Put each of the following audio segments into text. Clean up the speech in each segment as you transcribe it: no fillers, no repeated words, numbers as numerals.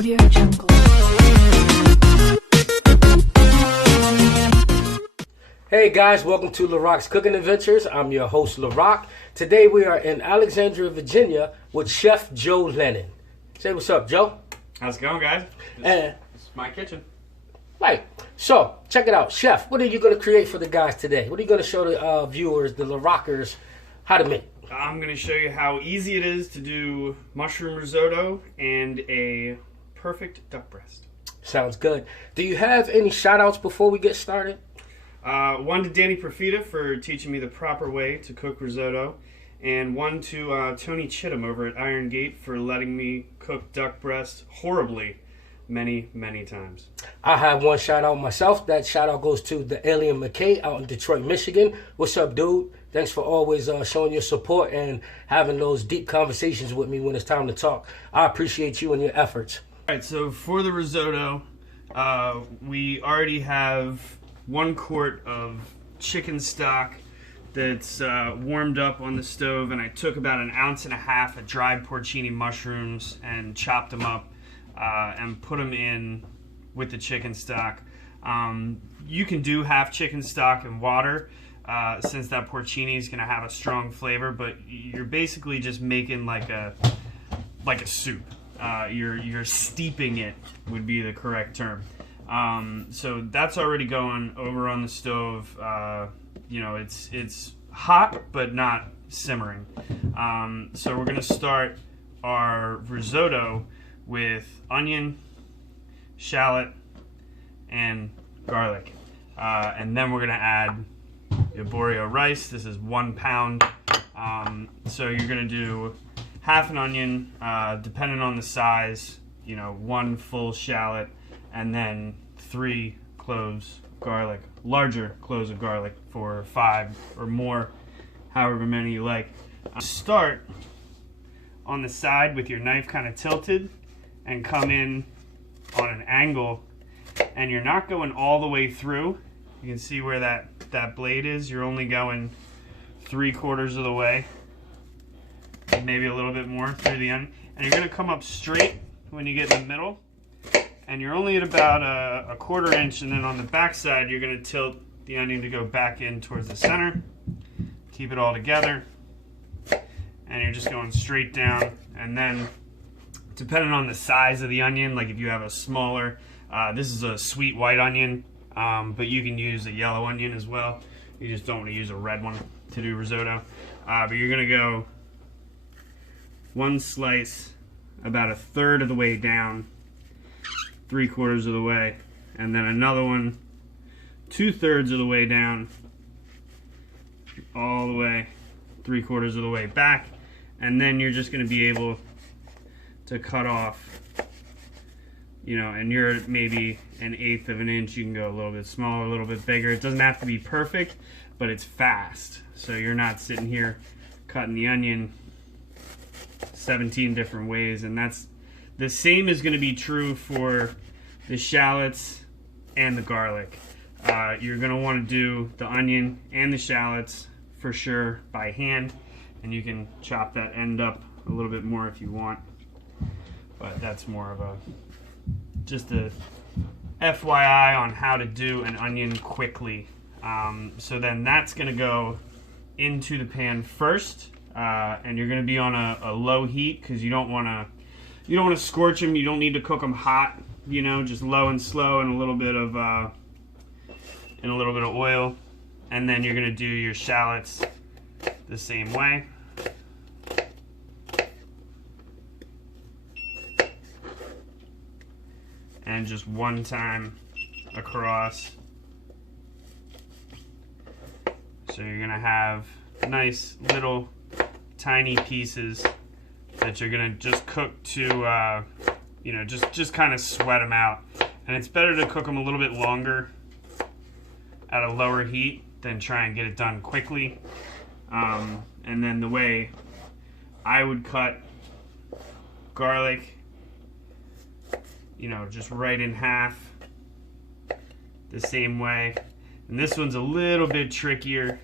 Audio Jungle. Hey guys, welcome to Larocks Cooking Adventures. I'm your host, Larock. Today we are in Alexandria, Virginia with Chef Joe Lennon. Say what's up, Joe. How's it going, guys? This is my kitchen. Right. So, check it out. Chef, what are you going to create for the guys today? What are you going to show the viewers, the Larockers, how to make? I'm going to show you how easy it is to do mushroom risotto and a perfect duck breast. Sounds good. Do you have any shout-outs before we get started? One to Danny Profita for teaching me the proper way to cook risotto, and one to Tony Chittum over at Iron Gate for letting me cook duck breast horribly many, many times. I have one shout-out myself. That shout-out goes to the Alien McKay out in Detroit, Michigan. What's up, dude? Thanks for always showing your support and having those deep conversations with me when it's time to talk. I appreciate you and your efforts. All right, so for the risotto, we already have 1 quart of chicken stock that's warmed up on the stove, and I took about 1.5 ounces of dried porcini mushrooms and chopped them up and put them in with the chicken stock. You can do half chicken stock and water since that porcini is going to have a strong flavor, but you're basically just making like a soup. You're steeping it would be the correct term. So that's already going over on the stove. You know, it's hot but not simmering. So we're gonna start our risotto with onion, shallot, and garlic, and then we're gonna add arborio rice. This is 1 pound. So you're gonna do half an onion, depending on the size. You know, 1 full shallot, and then 3 cloves of garlic, larger cloves of garlic for 5 or more, however many you like. Start on the side with your knife kind of tilted and come in on an angle, and you're not going all the way through. You can see where that blade is. You're only going 3/4 of the way, maybe a little bit more through the end, and you're going to come up straight when you get in the middle. And you're only at about a 1/4 inch, and then on the back side you're going to tilt the onion to go back in towards the center. Keep it all together, and you're just going straight down. And then depending on the size of the onion, like if you have a smaller, this is a sweet white onion, but you can use a yellow onion as well. You just don't want to use a red one to do risotto. But you're going to go 1 slice about 1/3 of the way down, 3/4 of the way, and then another one 2/3 of the way down, all the way 3/4 of the way back, and then you're just going to be able to cut off, you know, and you're at maybe 1/8 of an inch. You can go a little bit smaller, a little bit bigger. It doesn't have to be perfect, but it's fast, so you're not sitting here cutting the onion 17 different ways. And that's the same is going to be true for the shallots and the garlic. You're going to want to do the onion and the shallots for sure by hand, and you can chop that end up a little bit more if you want, but that's more of just a FYI on how to do an onion quickly. So then that's going to go into the pan first, and you're going to be on a low heat because you don't want to scorch them. You don't need to cook them hot. You know, just low and slow, and a little bit of oil, and then you're going to do your shallots the same way. And just 1 time across. So you're going to have nice little tiny pieces that you're going to just cook to, you know, just kind of sweat them out. And it's better to cook them a little bit longer at a lower heat than try and get it done quickly. And then the way I would cut garlic, you know, just right in half the same way. And this one's a little bit trickier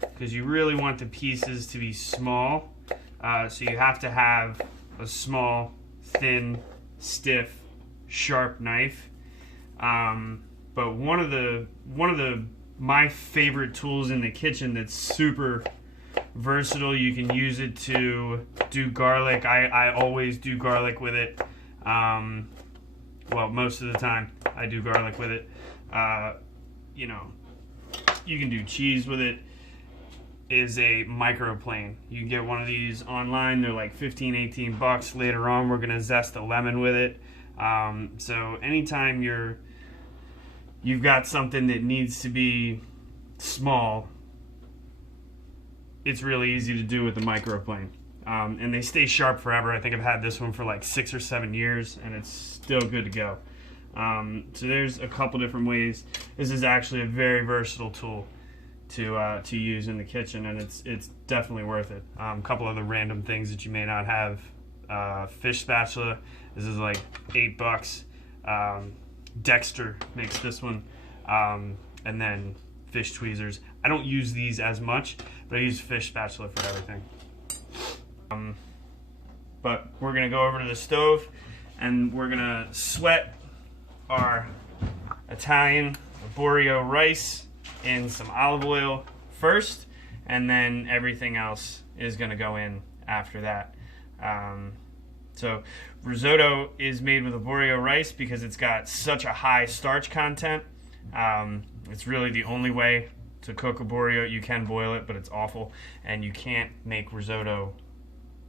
because you really want the pieces to be small. So you have to have a small, thin, stiff sharp knife. But one of my favorite tools in the kitchen that's super versatile. You can use it to do garlic. I always do garlic with it. Well, most of the time I do garlic with it. You know, you can do cheese with it. Is a microplane. You can get one of these online. They're like 15, 18 bucks. Later on, we're gonna zest a lemon with it. So anytime you've got something that needs to be small, it's really easy to do with the microplane. And they stay sharp forever. I think I've had this one for like 6 or 7 years, and it's still good to go. So there's a couple different ways. This is actually a very versatile tool to use in the kitchen, and it's definitely worth it. A couple other random things that you may not have. Fish spatula. This is like $8. Dexter makes this one, and then fish tweezers. I don't use these as much, but I use fish spatula for everything. But we're gonna go over to the stove, and we're gonna sweat our Italian arborio rice in some olive oil first, and then everything else is going to go in after that. So risotto is made with arborio rice because it's got such a high starch content. It's really the only way to cook arborio. You can boil it, but it's awful, and you can't make risotto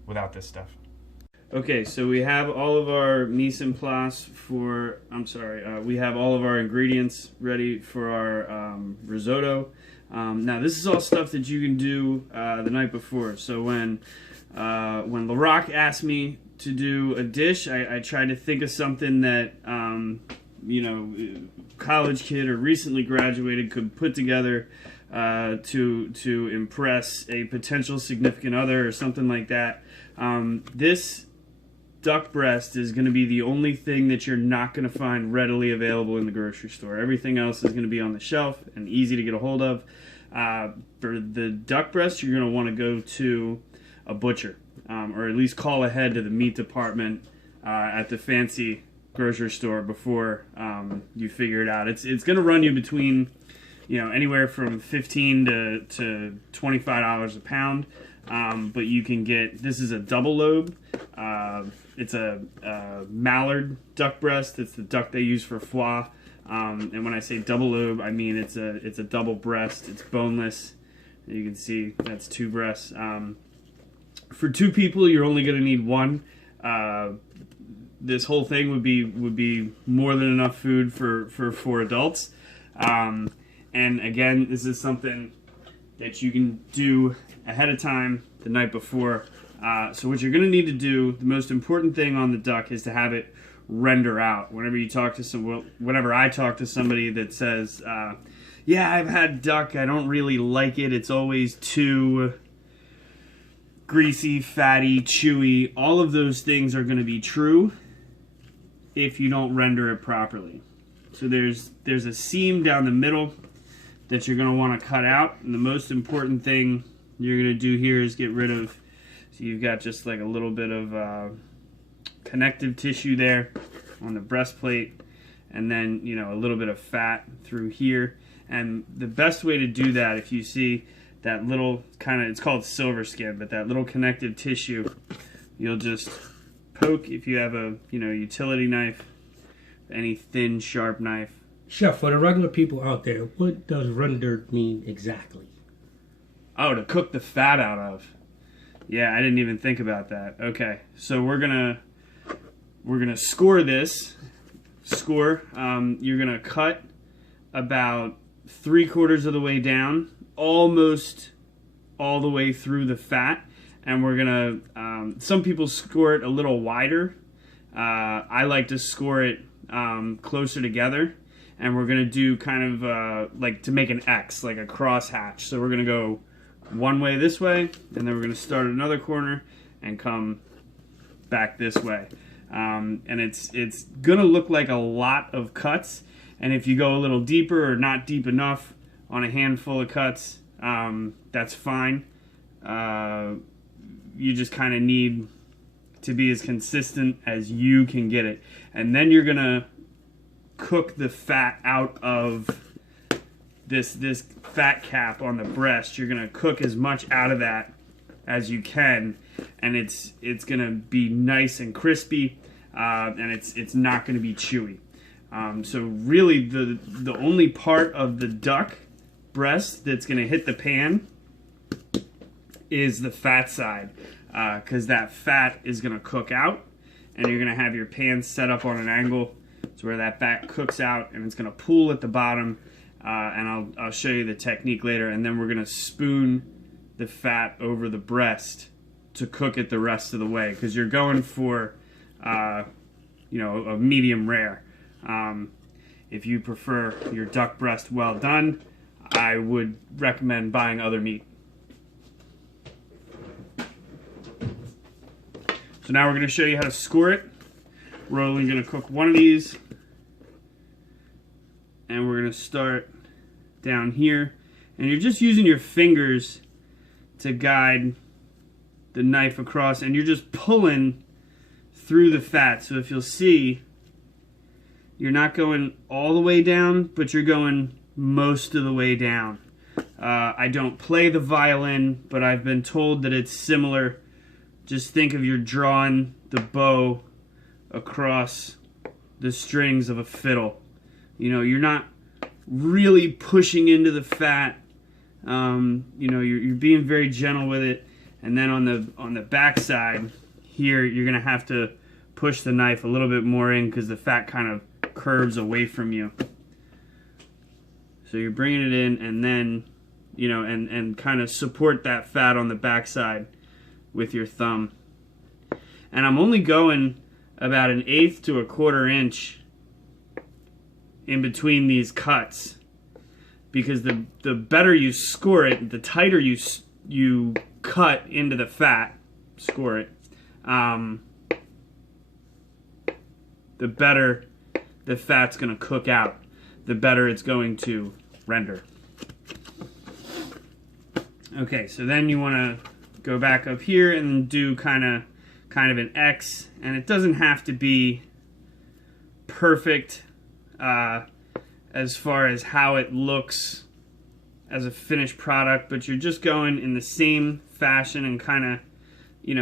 without this stuff. Okay, so we have all of our mise en place for, we have all of our ingredients ready for our risotto. Now this is all stuff that you can do the night before. So when Larocks asked me to do a dish, I tried to think of something that, you know, college kid or recently graduated could put together to impress a potential significant other or something like that. This duck breast is going to be the only thing that you're not going to find readily available in the grocery store. Everything else is going to be on the shelf and easy to get a hold of. For the duck breast, you're going to want to go to a butcher, or at least call ahead to the meat department at the fancy grocery store before you figure it out. It's going to run you between, you know, anywhere from $15 to $25 a pound. But you can get, this is a double lobe. It's a mallard duck breast. It's the duck they use for foie. And when I say double lobe, I mean it's a double breast. It's boneless. You can see that's 2 breasts. For 2 people, you're only going to need 1. This whole thing would be more than enough food for 4 adults. And again, this is something that you can do ahead of time the night before. So what you're going to need to do, the most important thing on the duck is to have it render out. Whenever I talk to somebody that says, yeah, I've had duck, I don't really like it, it's always too greasy, fatty, chewy, all of those things are going to be true if you don't render it properly. So there's a seam down the middle that you're going to want to cut out, and the most important thing you're going to do here is get rid of, so you've got just like a little bit of connective tissue there on the breastplate, and then, you know, a little bit of fat through here. And the best way to do that, if you see that little kind of, it's called silver skin, but that little connective tissue, you'll just poke, if you have a, you know, utility knife, any thin, sharp knife. Chef, for the regular people out there, what does rendered mean exactly? Oh, to cook the fat out of. Yeah, I didn't even think about that. Okay, so we're gonna score this. You're gonna cut about 3/4 of the way down, almost all the way through the fat, and we're gonna. Some people score it a little wider. I like to score it closer together, and we're gonna do kind of like to make an X, like a cross hatch. So we're gonna go one way this way, and then we're going to start at another corner and come back this way. And it's going to look like a lot of cuts, and if you go a little deeper or not deep enough on a handful of cuts, that's fine. You just kind of need to be as consistent as you can get it. And then you're gonna cook the fat out of this fat cap on the breast. You're gonna cook as much out of that as you can, and it's gonna be nice and crispy, and it's not gonna be chewy. So really the only part of the duck breast that's gonna hit the pan is the fat side, because that fat is gonna cook out, and you're gonna have your pan set up on an angle to where that fat cooks out, and it's gonna pool at the bottom. And I'll show you the technique later, and then we're gonna spoon the fat over the breast to cook it the rest of the way, because you're going for a medium rare. If you prefer your duck breast well done, I would recommend buying other meat. So now we're going to show you how to score it. We're only going to cook one of these, and we're going to start down here, and you're just using your fingers to guide the knife across, and you're just pulling through the fat. So if you'll see, you're not going all the way down, but you're going most of the way down. I don't play the violin, but I've been told that it's similar. Just think of you're drawing the bow across the strings of a fiddle. You know, you're not really pushing into the fat. You're being very gentle with it, and then on the back side here, you're gonna have to push the knife a little bit more in, because the fat kind of curves away from you. So you're bringing it in, and then and kind of support that fat on the back side with your thumb. And I'm only going about 1/8 to 1/4 inch in between these cuts, because the better you score it, the tighter you cut into the fat, score it, the better the fat's going to cook out, the better it's going to render. Okay, so then you want to go back up here and do kind of an X, and it doesn't have to be perfect as far as how it looks as a finished product, but you're just going in the same fashion and kind of,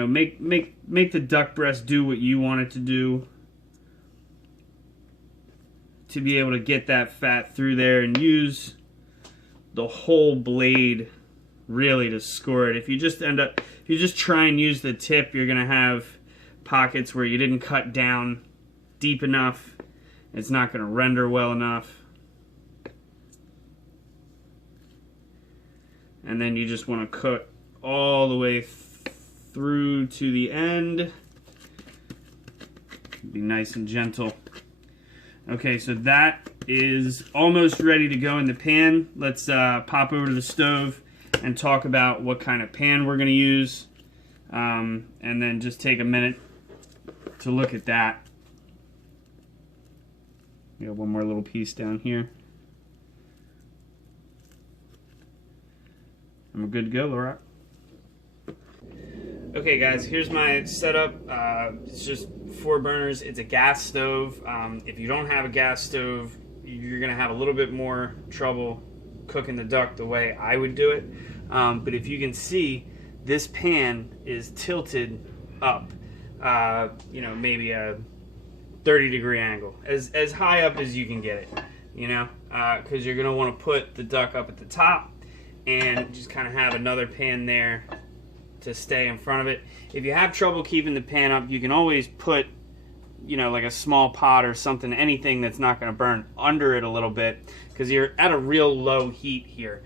make the duck breast do what you want it to do, to be able to get that fat through there, and use the whole blade really to score it. If you just try and use the tip, you're gonna have pockets where you didn't cut down deep enough. It's not gonna render well enough. And then you just want to cook all the way through to the end. Be nice and gentle. Okay, so that is almost ready to go in the pan. Let's pop over to the stove and talk about what kind of pan we're going to use. And then just take a minute to look at that. We got one more little piece down here. And we're good to go, Larock. Okay guys, here's my setup. It's just 4 burners. It's a gas stove. If you don't have a gas stove, you're gonna have a little bit more trouble cooking the duck the way I would do it. But if you can see, this pan is tilted up, maybe a 30-degree angle, as high up as you can get it, because you're gonna want to put the duck up at the top and just kind of have another pan there to stay in front of it. If you have trouble keeping the pan up, you can always put, like a small pot or something, anything that's not going to burn, under it a little bit, because you're at a real low heat here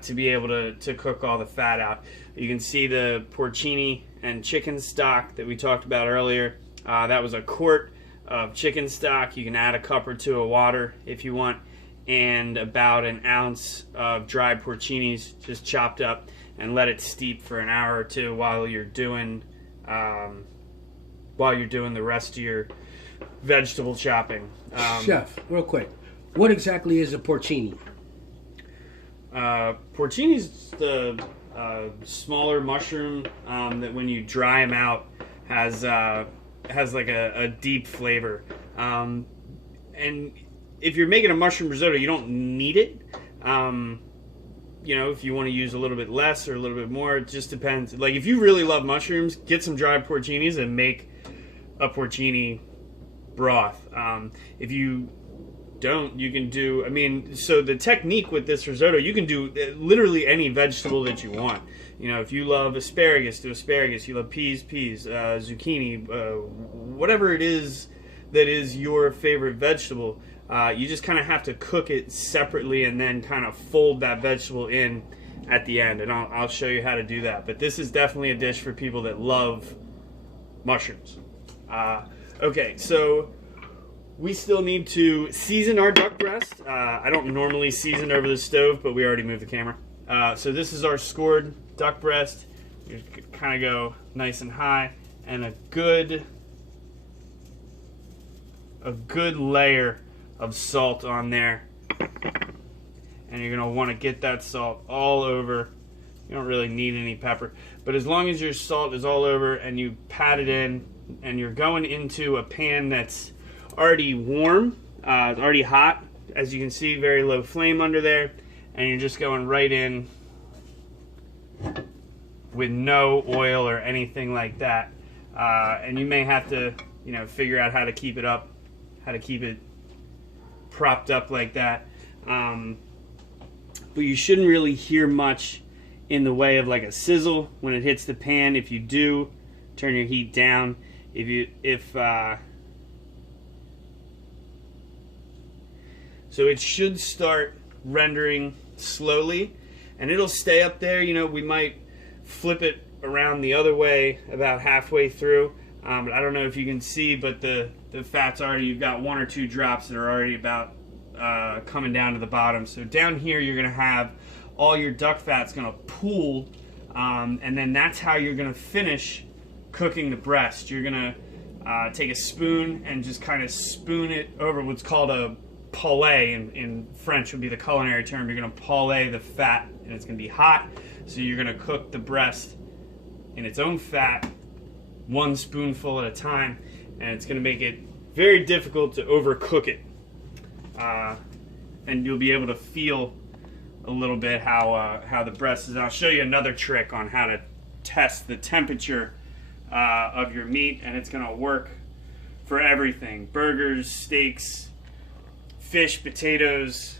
to be able to cook all the fat out. You can see the porcini and chicken stock that we talked about earlier. That was a quart of chicken stock. You can add a cup or 2 of water if you want, and about 1 ounce of dried porcinis just chopped up, and let it steep for an hour or 2 while you're doing the rest of your vegetable chopping. Chef, real quick, what exactly is a porcini? Porcini's the smaller mushroom that when you dry them out has like a deep flavor. And if you're making a mushroom risotto, you don't need it. You know, if you want to use a little bit less or a little bit more, it just depends. Like, if you really love mushrooms, get some dried porcinis and make a porcini broth. If you don't, you can do, I mean, so the technique with this risotto, you can do literally any vegetable that you want. You know, if you love asparagus, do asparagus. You love peas, zucchini, whatever it is that is your favorite vegetable. You just kind of have to cook it separately and then kind of fold that vegetable in at the end. And I'll show you how to do that. But this is definitely a dish for people that love mushrooms. Okay, so we still need to season our duck breast. I don't normally season over the stove, but we already moved the camera. So this is our scored duck breast. You kind of go nice and high, and a good layer of salt on there, and you're gonna want to get that salt all over. You don't really need any pepper, but as long as your salt is all over and you pat it in, and you're going into a pan that's already warm, it's already hot, as you can see, very low flame under there, and you're just going right in with no oil or anything like that. And you may have to, you know, figure out how to keep it up, how to keep it propped up like that. But you shouldn't really hear much in the way of like a sizzle when it hits the pan. If you do, turn your heat down. So it should start rendering slowly, and it'll stay up there. You know, we might flip it around the other way about halfway through. But I don't know if you can see, but the fat's already, you've got 1 or 2 drops that are already about coming down to the bottom. So down here you're going to have all your duck fat's going to pool, and then that's how you're going to finish cooking the breast. You're going to take a spoon and just kind of spoon it over what's called a poulet, in French would be the culinary term. You're going to poulet the fat, and it's going to be hot, so you're going to cook the breast in its own fat, 1 spoonful at a time, and it's going to make it very difficult to overcook it. And you'll be able to feel a little bit how the breast is. I'll show you another trick on how to test the temperature of your meat, and it's going to work for everything: burgers, steaks, fish, potatoes.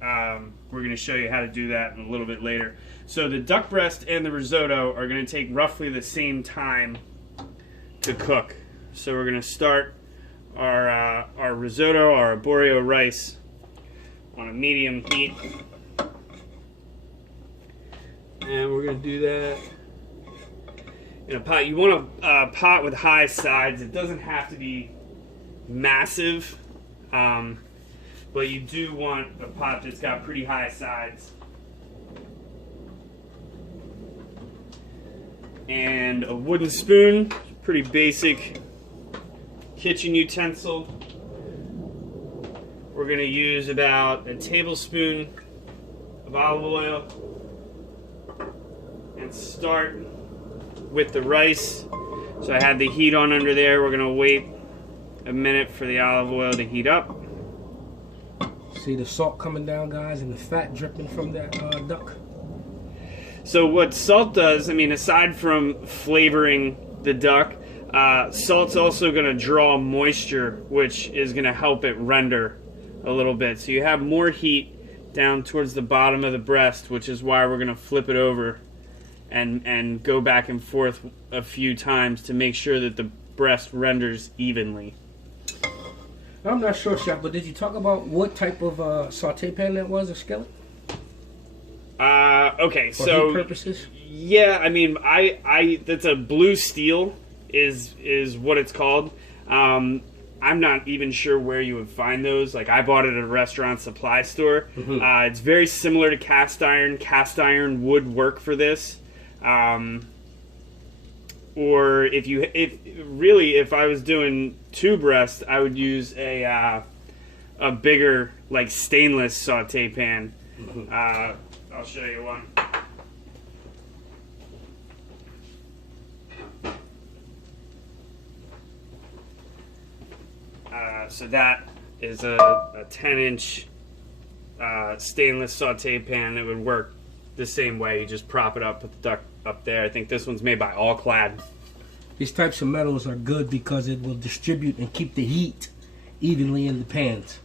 We're going to show you how to do that in a little bit later. So the duck breast and the risotto are going to take roughly the same time to cook. So we're going to start our risotto, our arborio rice, on a medium heat, and we're going to do that in a pot. You want a pot with high sides. It doesn't have to be massive, but you do want a pot that's got pretty high sides. And a wooden spoon, pretty basic kitchen utensil. We're going to use about a tablespoon of olive oil and start with the rice. So I had the heat on under there. We're going to wait a minute for the olive oil to heat up. See the salt coming down, guys, and the fat dripping from that duck. So what salt does, I mean, aside from flavoring the duck, salt's also going to draw moisture, which is going to help it render a little bit. So you have more heat down towards the bottom of the breast, which is why we're going to flip it over and go back and forth a few times to make sure that the breast renders evenly. I'm not sure, Chef, but did you talk about what type of saute pan that was, a skillet? Okay, For so heat purposes? Yeah, I mean, I that's a blue steel is what it's called. I'm not even sure where you would find those. Like, I bought it at a restaurant supply store. Mm-hmm. It's very similar to cast iron. Cast iron would work for this. Or if I was doing 2 breasts, I would use a bigger, like, stainless saute pan. Mm-hmm. I'll show you one. So that is a 10-inch stainless saute pan. It would work the same way. You just prop it up, put the duck up there. I think this one's made by All Clad. These types of metals are good because it will distribute and keep the heat evenly in the pans.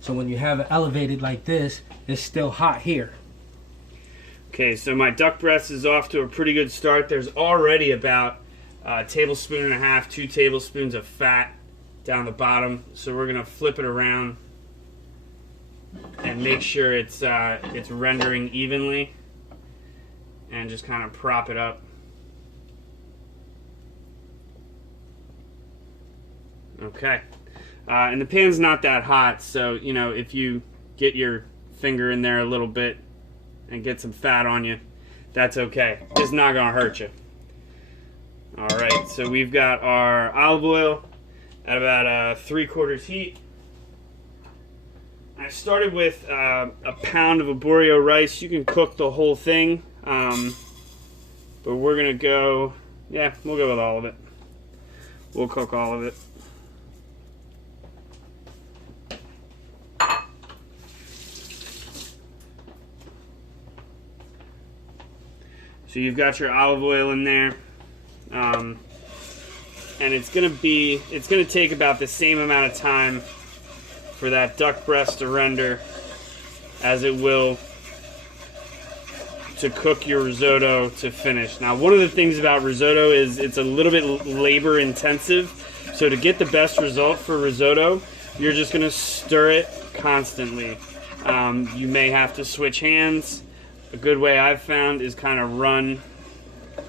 So when you have it elevated like this, it's still hot here. Okay, so my duck breast is off to a pretty good start. There's already about a tablespoon and a half, 2 tablespoons of fat down the bottom. So we're gonna flip it around and make sure it's rendering evenly, and just kind of prop it up. Okay, and the pan's not that hot, so you know, if you get your finger in there a little bit and get some fat on you, that's okay. It's not gonna hurt you. All right, so we've got our olive oil at about 3/4 heat. I started with a pound of arborio rice. You can cook the whole thing, but we're gonna go, yeah, we'll go with all of it. We'll cook all of it. So you've got your olive oil in there, and it's gonna take about the same amount of time for that duck breast to render as it will to cook your risotto to finish. Now, one of the things about risotto is it's a little bit labor intensive, so to get the best result for risotto, you're just gonna stir it constantly. You may have to switch hands. A good way I've found is kind of run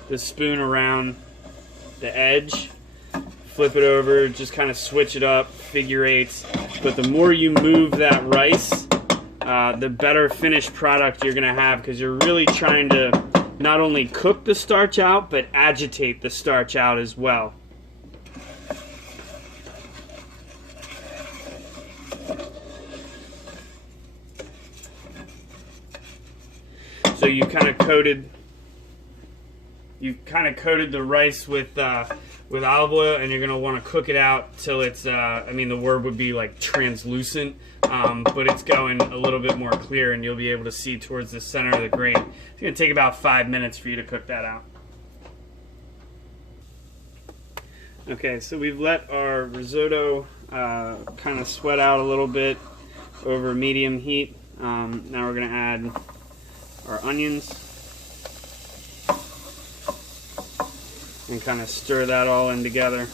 the spoon around the edge, flip it over, just kind of switch it up, figure eights. But the more you move that rice, the better finished product you're gonna have, because you're really trying to not only cook the starch out, but agitate the starch out as well. So you kind of coated the rice with olive oil, and you're going to want to cook it out till it's, I mean, the word would be like translucent, but it's going a little bit more clear, and you'll be able to see towards the center of the grain. It's going to take about 5 minutes for you to cook that out. Okay, so we've let our risotto kind of sweat out a little bit over medium heat. Now we're going to add our onions and kind of stir that all in together.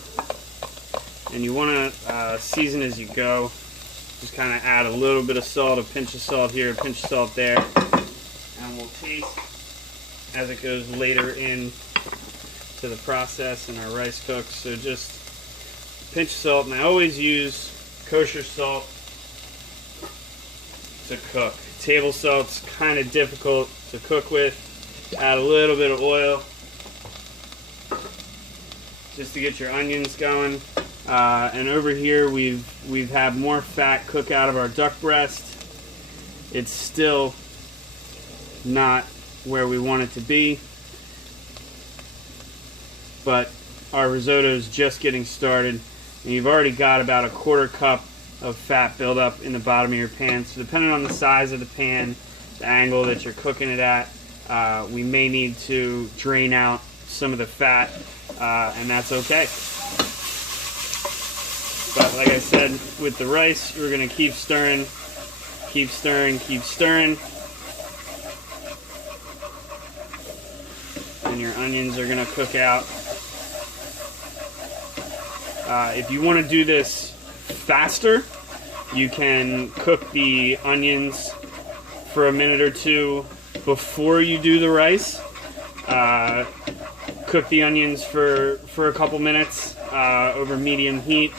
And you want to season as you go. Just kind of add a little bit of salt, a pinch of salt here, a pinch of salt there, and we'll taste as it goes later in to the process and our rice cooks. So just a pinch of salt, and I always use kosher salt to cook. Table salt's kind of difficult to cook with. Add a little bit of oil just to get your onions going. And over here we've had more fat cook out of our duck breast. It's still not where we want it to be, but our risotto is just getting started, and you've already got about a 1/4 cup of fat buildup in the bottom of your pan. So depending on the size of the pan, the angle that you're cooking it at, we may need to drain out some of the fat, and that's okay. But like I said, with the rice, we're gonna keep stirring, keep stirring, keep stirring. And your onions are gonna cook out. If you wanna do this faster, you can cook the onions for a minute or two before you do the rice. Cook the onions for a couple minutes over medium heat.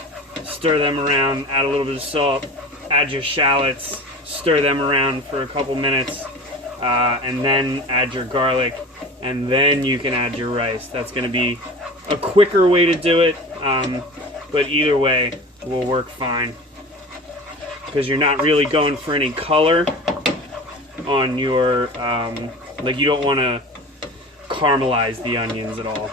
Stir them around, add a little bit of salt, add your shallots, stir them around for a couple minutes, and then add your garlic, and then you can add your rice. That's going to be a quicker way to do it, but either way will work fine, because you're not really going for any color on your, like, you don't want to caramelize the onions at all.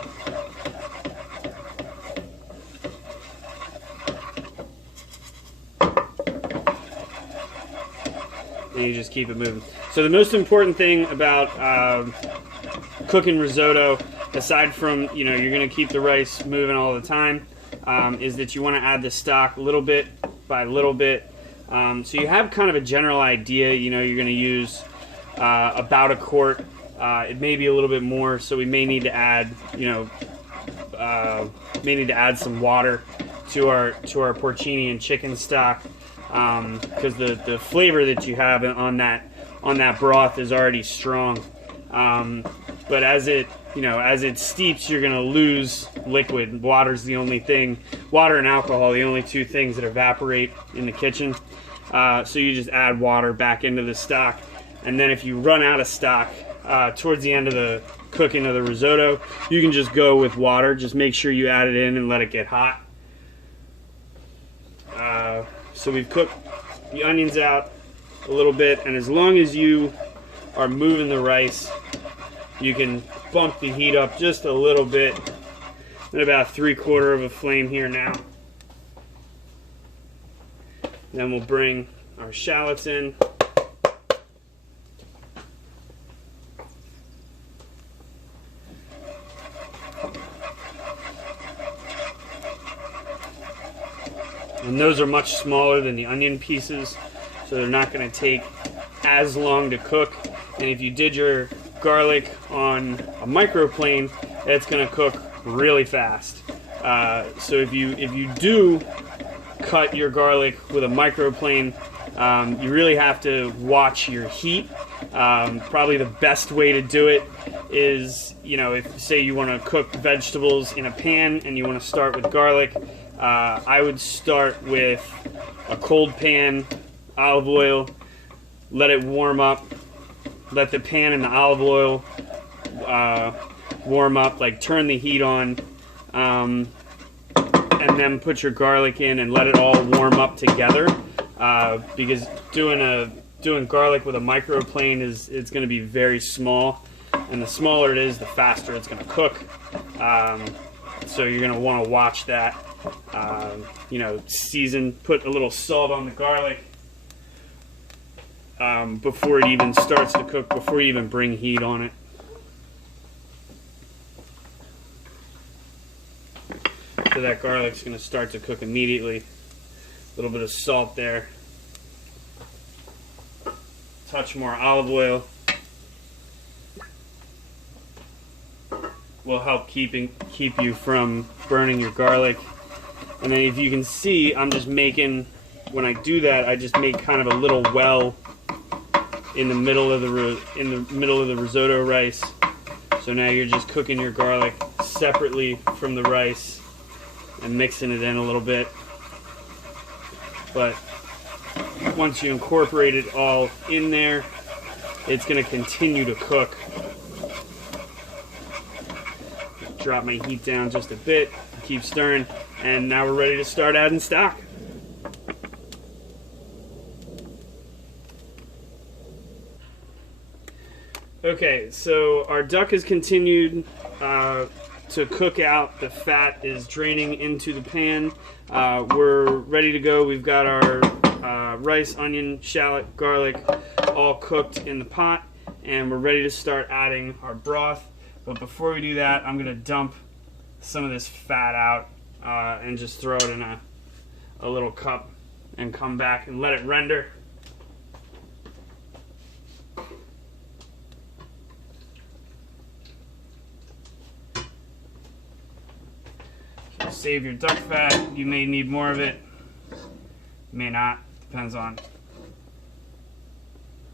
and you just keep it moving. So the most important thing about cooking risotto, aside from, you know, you're going to keep the rice moving all the time, is that you want to add the stock little bit by little bit. So you have kind of a general idea, you know, you're going to use about a quart. It may be a little bit more, so we may need to add, you know, some water to our porcini and chicken stock, because the flavor that you have on that broth is already strong. But as it steeps, you're gonna lose liquid. Water's the only thing. Water and alcohol, the only two things that evaporate in the kitchen. So you just add water back into the stock, and then if you run out of stock towards the end of the cooking of the risotto, you can just go with water. Just make sure you add it in and let it get hot. So we've cooked the onions out a little bit, and as long as you are moving the rice, you can bump the heat up just a little bit, at about 3/4 of a flame here now. Then we'll bring our shallots in. And those are much smaller than the onion pieces, so they're not going to take as long to cook. And if you did your garlic on a microplane, it's going to cook really fast. So if you do cut your garlic with a microplane, you really have to watch your heat. Probably the best way to do it is, you know, if say you want to cook vegetables in a pan and you want to start with garlic, I would start with a cold pan, olive oil, let it warm up, let the pan and the olive oil warm up, like turn the heat on, and then put your garlic in and let it all warm up together, because doing garlic with a microplane it's going to be very small, and the smaller it is, the faster it's going to cook. So you're going to want to watch that. You know, season, put a little salt on the garlic before it even starts to cook, before you even bring heat on it. So that garlic's going to start to cook immediately. A little bit of salt there. Touch more olive oil. Will help keep you from burning your garlic. And then if you can see, I'm just making, when I do that, I just make kind of a little well in the middle of the risotto rice. So now you're just cooking your garlic separately from the rice and mixing it in a little bit. But once you incorporate it all in there, it's going to continue to cook. Drop my heat down just a bit, keep stirring, and now we're ready to start adding stock. Okay, so our duck has continued to cook out. The fat is draining into the pan. We're ready to go. We've got our rice, onion, shallot, garlic all cooked in the pot, and we're ready to start adding our broth. But before we do that, I'm going to dump some of this fat out and just throw it in a little cup and come back and let it render. So save your duck fat. You may need more of it. May not. Depends on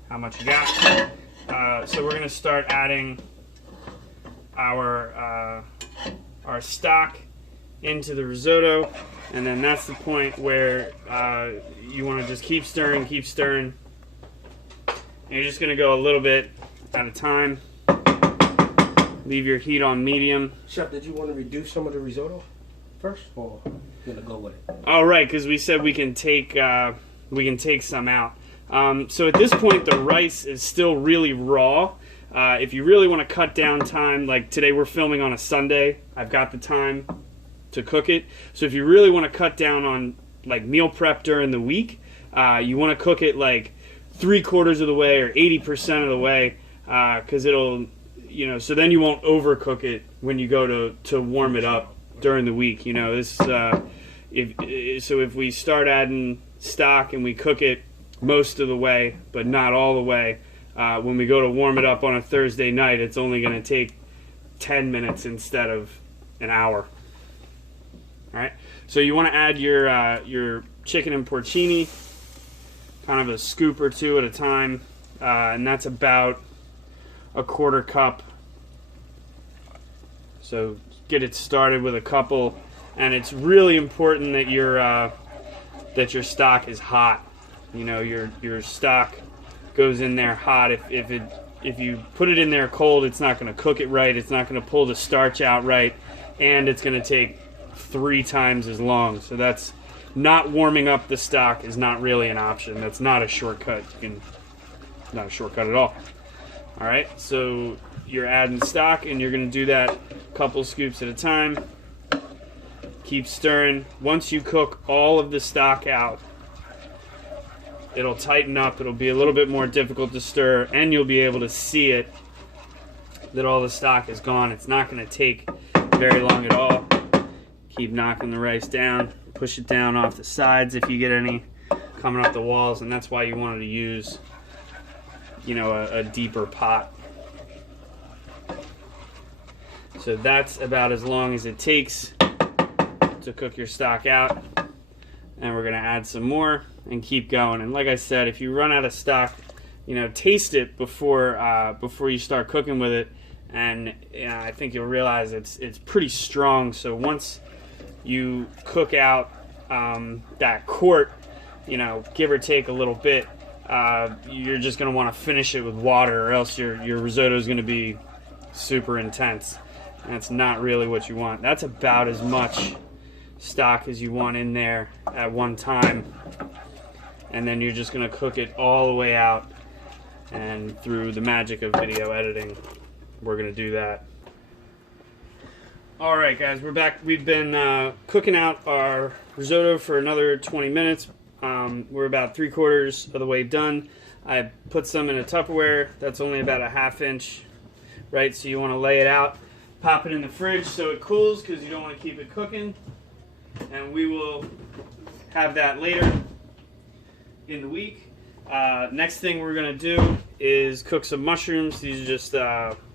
how much you got. So we're going to start adding our stock into the risotto, and then that's the point where you want to just keep stirring, and you're just going to go a little bit at a time. Leave your heat on medium. Chef, did you want to reduce some of the risotto first, or you gonna go with it? Oh, right, because we said we can take some out. So at this point, the rice is still really raw. If you really want to cut down time, like today we're filming on a Sunday, I've got the time to cook it. So if you really want to cut down on like meal prep during the week, you want to cook it like 3/4 of the way or 80% of the way, because it'll, you know, so then you won't overcook it when you go to warm it up during the week. You know, this if we start adding stock and we cook it most of the way but not all the way, when we go to warm it up on a Thursday night, it's only going to take 10 minutes instead of an hour. All right, so you want to add your chicken and porcini, kind of a scoop or two at a time, and that's about a 1/4 cup. So get it started with a couple, and it's really important that your stock is hot. You know, your stock goes in there hot. If you put it in there cold, it's not going to cook it right. It's not going to pull the starch out right, and it's going to take 3 times as long. So that's not warming up the stock is not really an option. That's not a shortcut. Not a shortcut at all. All right, so you're adding stock, and you're going to do that a couple scoops at a time. Keep stirring. Once you cook all of the stock out, it'll tighten up. It'll be a little bit more difficult to stir, and you'll be able to see it, that all the stock is gone. It's not going to take very long at all. Keep knocking the rice down. Push it down off the sides if you get any coming up the walls, and that's why you wanted to use, you know, a deeper pot. So that's about as long as it takes to cook your stock out, and we're going to add some more and keep going. And like I said, if you run out of stock, you know, taste it before you start cooking with it, and you know, I think you'll realize it's pretty strong. So once you cook out that quart, you know, give or take a little bit, you're just going to want to finish it with water, or else your risotto is going to be super intense. And that's not really what you want. That's about as much stock as you want in there at one time, and then you're just going to cook it all the way out. And through the magic of video editing, we're going to do that. All right, guys, we're back. We've been cooking out our risotto for another 20 minutes. We're about 3/4 of the way done. I put some in a Tupperware. That's only about a 1/2 inch, right? So you want to lay it out, pop it in the fridge so it cools, because you don't want to keep it cooking. And we will have that later in the week. Next thing we're going to do is cook some mushrooms. These are just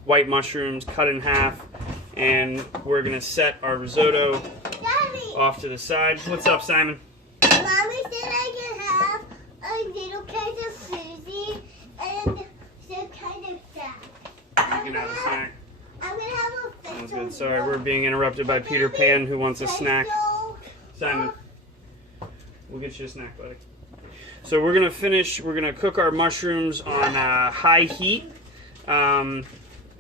white mushrooms cut in half. And we're going to set our risotto off to the side. What's up, Simon? Mommy said I can have a little kind of Susie and some kind of snack. You can have a snack. I'm going to have a fish. Sounds good. Sorry, we're being interrupted by Peter Pan, who wants a snack. Simon, we'll get you a snack, buddy. So we're going to cook our mushrooms on high heat.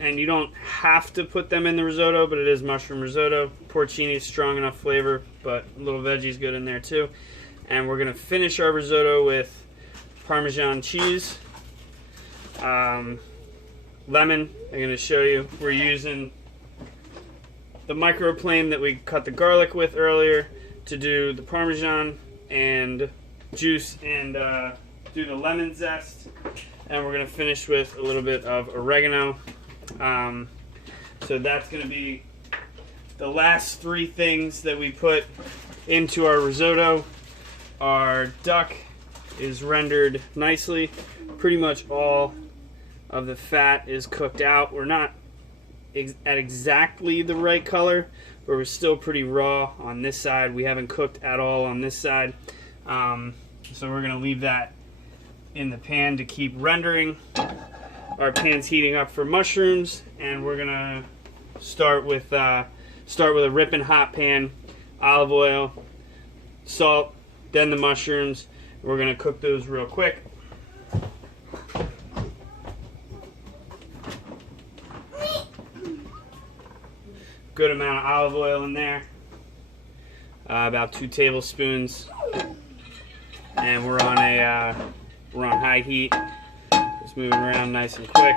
And you don't have to put them in the risotto, but it is mushroom risotto. Porcini is strong enough flavor, but a little veggie's good in there too. And we're going to finish our risotto with Parmesan cheese, lemon. I'm going to show you. We're using the microplane that we cut the garlic with earlier to do the Parmesan and juice and do the lemon zest. And we're going to finish with a little bit of oregano. So that's going to be the last 3 things that we put into our risotto. Our duck is rendered nicely. Pretty much all of the fat is cooked out. We're not at exactly the right color, but we're still pretty raw on this side. We haven't cooked at all on this side. So we're going to leave that in the pan to keep rendering. Our pan's heating up for mushrooms, and we're gonna start with a ripping hot pan, olive oil, salt, then the mushrooms. We're gonna cook those real quick. Good amount of olive oil in there, about 2 tablespoons, and we're on high heat. Just moving around nice and quick.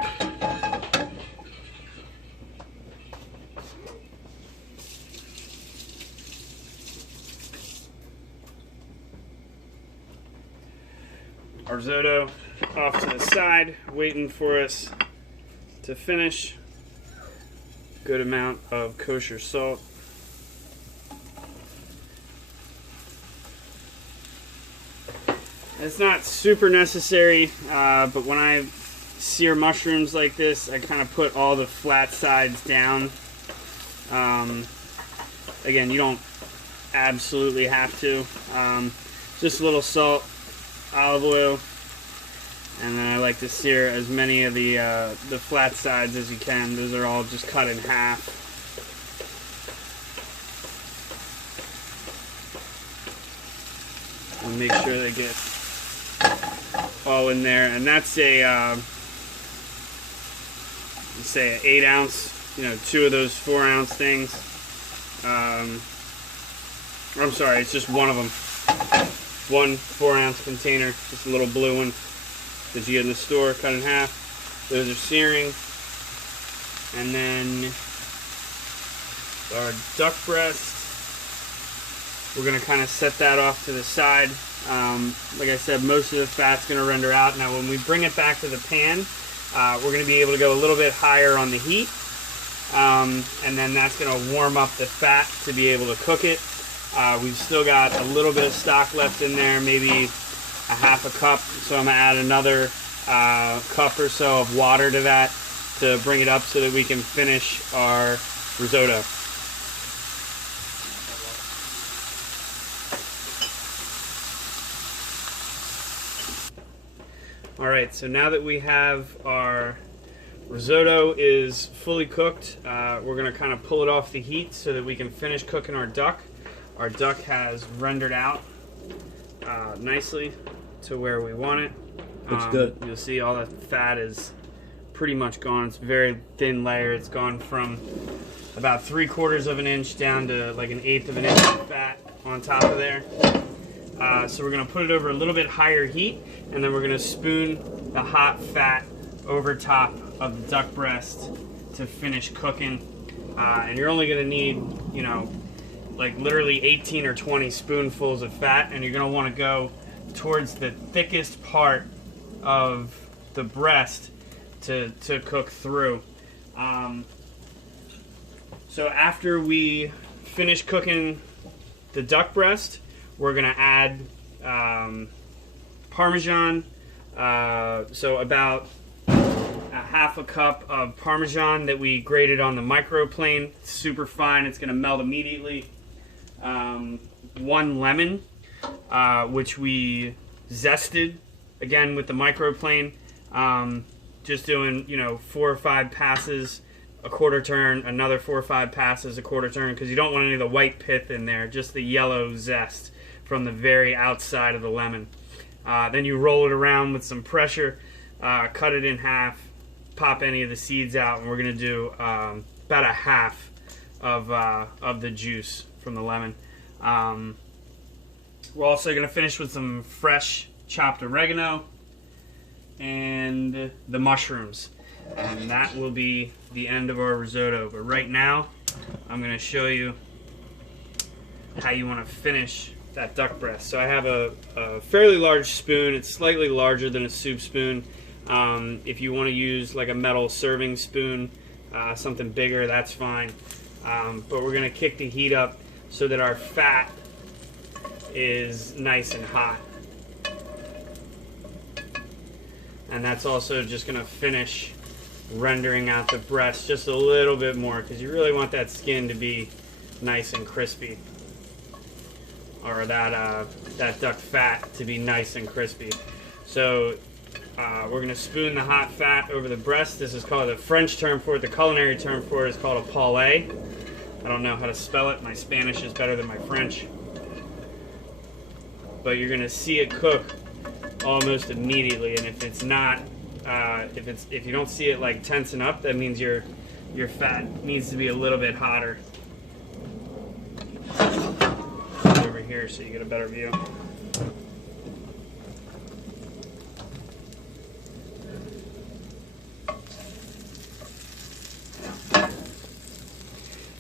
Our risotto off to the side, waiting for us to finish. Good amount of kosher salt. It's not super necessary, but when I sear mushrooms like this, I kind of put all the flat sides down. Again, you don't absolutely have to. Just a little salt, olive oil, and then I like to sear as many of the flat sides as you can. Those are all just cut in half. And make sure they get all in there. And that's a say an 8 ounce, you know, 2 of those 4 ounce things. I'm sorry, it's just one of them. 1 4 ounce container, just a little blue one that you get in the store, cut in half. Those are searing. And then our duck breast, we're going to kind of set that off to the side. Like I said, most of the fat's going to render out. Now when we bring it back to the pan, we're going to be able to go a little bit higher on the heat. And then that's going to warm up the fat to be able to cook it. We've still got a little bit of stock left in there, maybe a half a cup. So I'm going to add another cup or so of water to that to bring it up so that we can finish our risotto. Alright, so now that we have our risotto is fully cooked, we're going to kind of pull it off the heat so that we can finish cooking our duck. Our duck has rendered out nicely to where we want it. Looks good. You'll see all the fat is pretty much gone. It's a very thin layer. It's gone from about 3/4 of an inch down to like 1/8 of an inch of fat on top of there. So we're going to put it over a little bit higher heat, and then we're going to spoon the hot fat over top of the duck breast to finish cooking. And you're only going to need, you know, like literally 18 or 20 spoonfuls of fat, and you're going to want to go towards the thickest part of the breast to cook through. So after we finish cooking the duck breast, we're going to add Parmesan, so about a half a cup of Parmesan that we grated on the microplane. It's super fine, it's going to melt immediately. 1 lemon, which we zested, again with the microplane. Just doing, you know, 4 or 5 passes, a quarter turn, another 4 or 5 passes, a quarter turn, because you don't want any of the white pith in there, just the yellow zest from the very outside of the lemon. Then you roll it around with some pressure, cut it in half, pop any of the seeds out, and we're going to do about a half of the juice from the lemon. We're also going to finish with some fresh chopped oregano and the mushrooms, and that will be the end of our risotto. But right now I'm going to show you how you want to finish that duck breast. So I have a fairly large spoon. It's slightly larger than a soup spoon. If you want to use like a metal serving spoon, something bigger, that's fine. But we're going to kick the heat up so that our fat is nice and hot. And that's also just going to finish rendering out the breast just a little bit more, because you really want that skin to be nice and crispy, or that duck fat to be nice and crispy. So we're going to spoon the hot fat over the breast. This is called, the French term for it, the culinary term for it is called a palais. I don't know how to spell it. My Spanish is better than my French. But you're going to see it cook almost immediately, and if it's not, if you don't see it like tensing up, that means your fat needs to be a little bit hotter. Over here so you get a better view.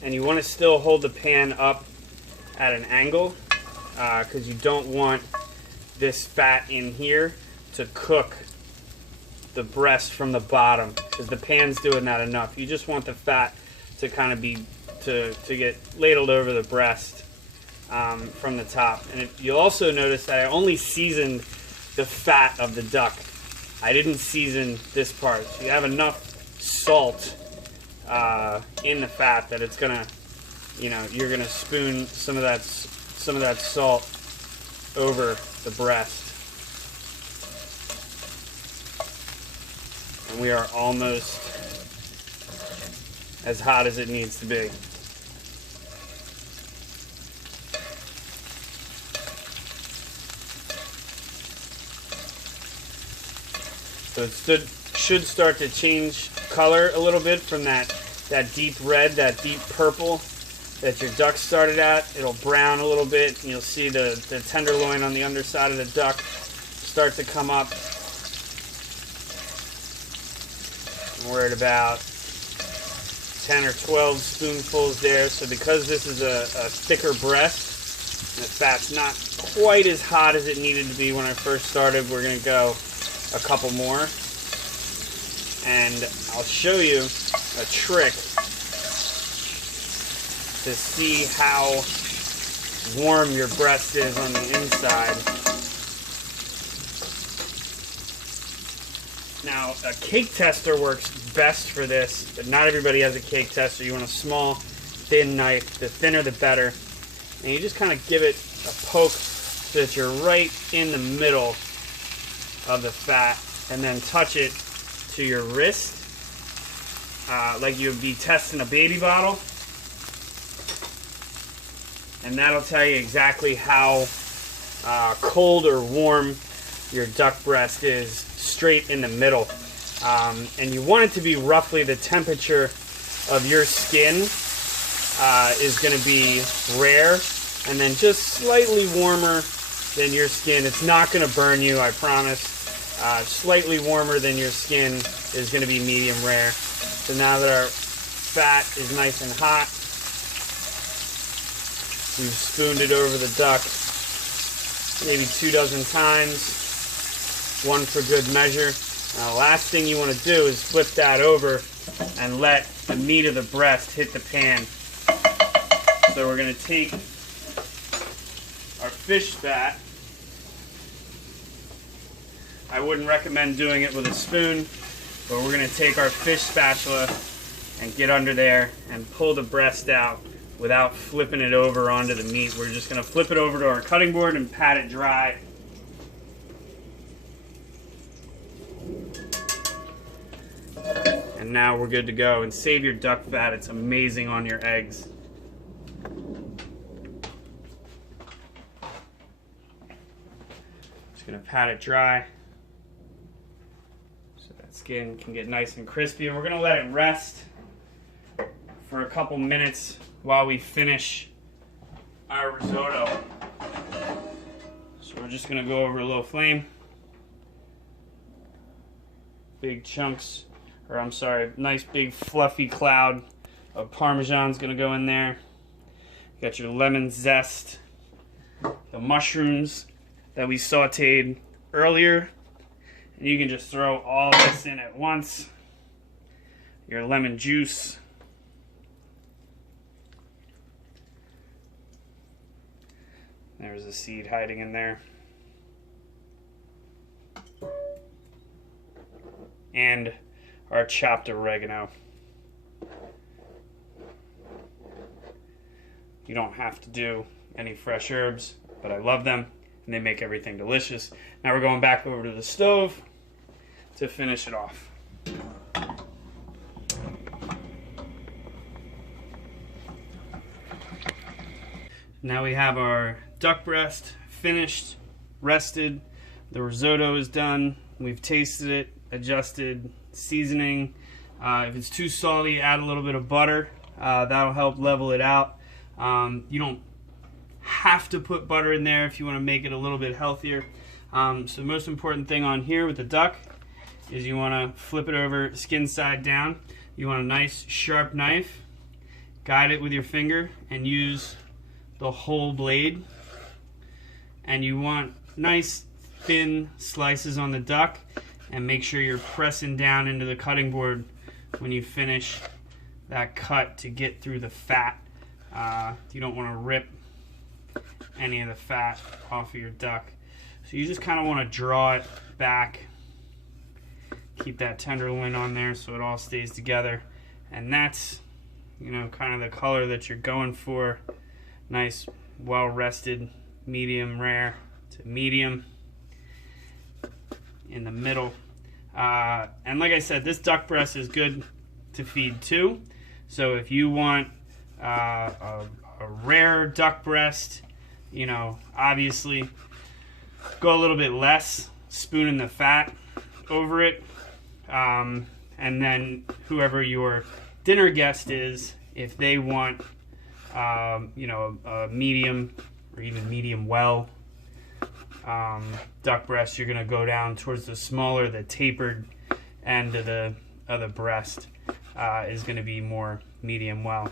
And you want to still hold the pan up at an angle, because you don't want this fat in here to cook the breast from the bottom, because the pan's doing that enough. You just want the fat to kind of be, to get ladled over the breast from the top. And you'll also notice that I only seasoned the fat of the duck. I didn't season this part. So you have enough salt in the fat that it's gonna, you're gonna spoon some of that salt over the breast. And we are almost as hot as it needs to be. So it should start to change color a little bit from that deep red, that deep purple that your duck started at. It'll brown a little bit, and you'll see the tenderloin on the underside of the duck start to come up. We're at about 10 or 12 spoonfuls there. So because this is a thicker breast, and the fat's not quite as hot as it needed to be when I first started, we're going to go a couple more. And I'll show you a trick to see how warm your breast is on the inside. Now, a cake tester works best for this, but not everybody has a cake tester. You want a small, thin knife. The thinner, the better. And you just kind of give it a poke so that you're right in the middle of the fat, and then touch it to your wrist, like you would be testing a baby bottle. And that'll tell you exactly how cold or warm your duck breast is, straight in the middle. And you want it to be roughly the temperature of your skin is going to be rare, and then just slightly warmer than your skin. It's not going to burn you, I promise. Slightly warmer than your skin is going to be medium rare. So now that our fat is nice and hot, we've spooned it over the duck maybe 24 times, one for good measure. Now, the last thing you want to do is flip that over and let the meat of the breast hit the pan. So we're going to take our fish spat. I wouldn't recommend doing it with a spoon, but we're going to take our fish spatula and get under there and pull the breast out without flipping it over onto the meat. We're just going to flip it over to our cutting board and pat it dry. And now we're good to go. And save your duck fat. It's amazing on your eggs. Just going to pat it dry so that skin can get nice and crispy. And we're going to let it rest for a couple minutes while we finish our risotto. So we're just going to go over a low flame. Big chunks, or I'm sorry, nice big fluffy cloud of Parmesan's going to go in there. You got your lemon zest, the mushrooms that we sauteed earlier, and you can just throw all this in at once. Your lemon juice. There's a seed hiding in there. And our chopped oregano. You don't have to do any fresh herbs, but I love them and they make everything delicious. Now we're going back over to the stove to finish it off. Now we have our duck breast finished, rested. The risotto is done. We've tasted it, adjusted seasoning. If it's too salty, add a little bit of butter. That'll help level it out. You don't have to put butter in there if you want to make it a little bit healthier. So the most important thing on here with the duck is you want to flip it over skin side down. You want a nice sharp knife. Guide it with your finger and use the whole blade. And you want nice thin slices on the duck. and make sure you're pressing down into the cutting board when you finish that cut to get through the fat. You don't want to rip any of the fat off of your duck. So you just kind of want to draw it back, keep that tenderloin on there so it all stays together. And that's, you know, kind of the color that you're going for. Nice, well rested, medium rare to medium in the middle. And like I said, this duck breast is good to feed too. So if you want a rare duck breast, you know, obviously go a little bit less, spooning the fat over it. And then whoever your dinner guest is, if they want, you know, a medium or even medium well duck breast, you're going to go down towards the smaller, the tapered end of the breast is going to be more medium well.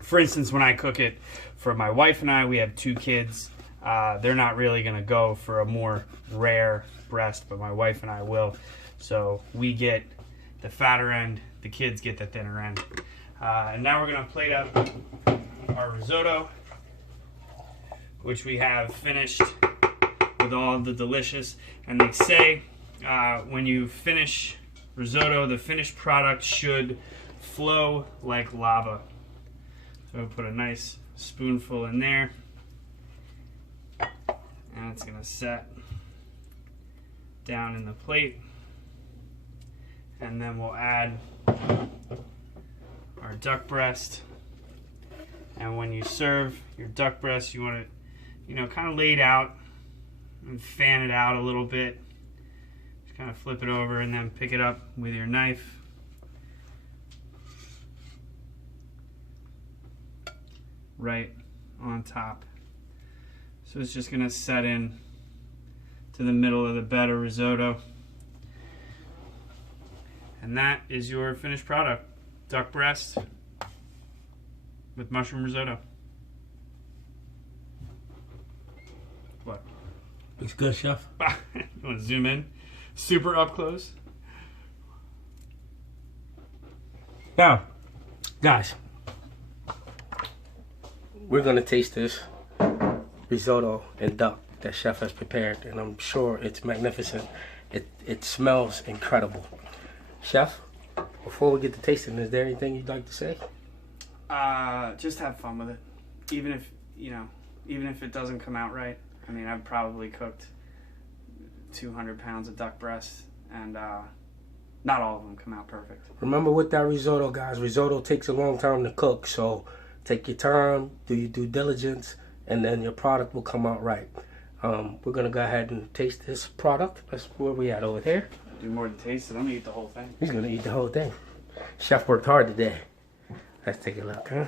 For instance, when I cook it for my wife and I, we have 2 kids. They're not really going to go for a more rare breast, but my wife and I will. So we get the fatter end, the kids get the thinner end. And now we're going to plate up our risotto, which we have finished with all the delicious. And they say when you finish risotto, the finished product should flow like lava. So we'll put a nice spoonful in there, and it's going to set down in the plate. And then we'll add our duck breast. And when you serve your duck breast, you want it, you know, kind of laid out and fan it out a little bit. Just kind of flip it over and then pick it up with your knife. Right on top. So it's just going to set in to the middle of the bed of risotto. And that is your finished product. Duck breast with mushroom risotto. What? Looks good, chef. You want to zoom in? Super up close. Now, guys, we're going to taste this risotto and duck that chef has prepared, and I'm sure it's magnificent. It smells incredible. Chef, before we get to tasting, is there anything you'd like to say? Just have fun with it. Even if, you know, even if it doesn't come out right. I mean, I've probably cooked 200 pounds of duck breast, and not all of them come out perfect. Remember with that risotto, guys, risotto takes a long time to cook, so take your time, do your due diligence, and then your product will come out right. We're going to go ahead and taste this product. That's where we at over here. Do more than taste it. I'm going to eat the whole thing. He's going to eat the whole thing. Chef worked hard today. Let's take a look, huh?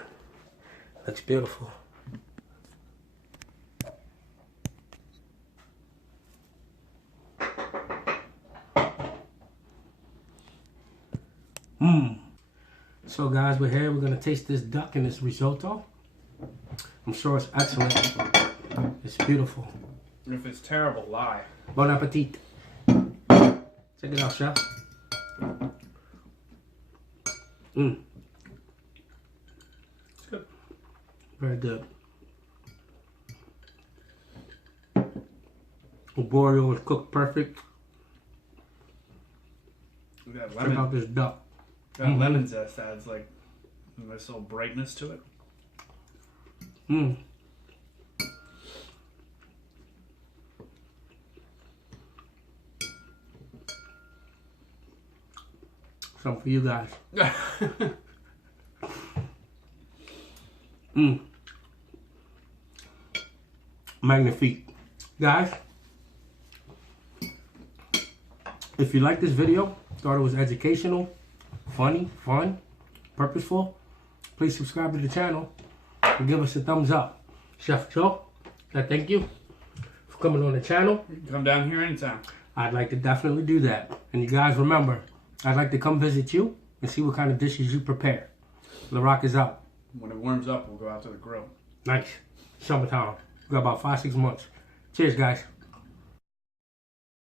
Looks beautiful. So guys, we're here. We're going to taste this duck and this risotto. I'm sure it's excellent. It's beautiful. And if it's terrible, lie. Bon appetit. Check it out, chef. It's good. Very good. Arborio is cooked perfect. We got Check lemon. out this duck. Got lemon zest adds like a nice little brightness to it. Something for you guys. Magnifique. Guys, if you like this video, thought it was educational, funny, fun, purposeful, please subscribe to the channel and give us a thumbs up. Chef Joe, I thank you for coming on the channel. You can come down here anytime. I'd like to definitely do that. And you guys remember, I'd like to come visit you and see what kind of dishes you prepare. Larocks is out. When it warms up, we'll go out to the grill. Nice. Summertime. We got about 5-6 months. Cheers, guys.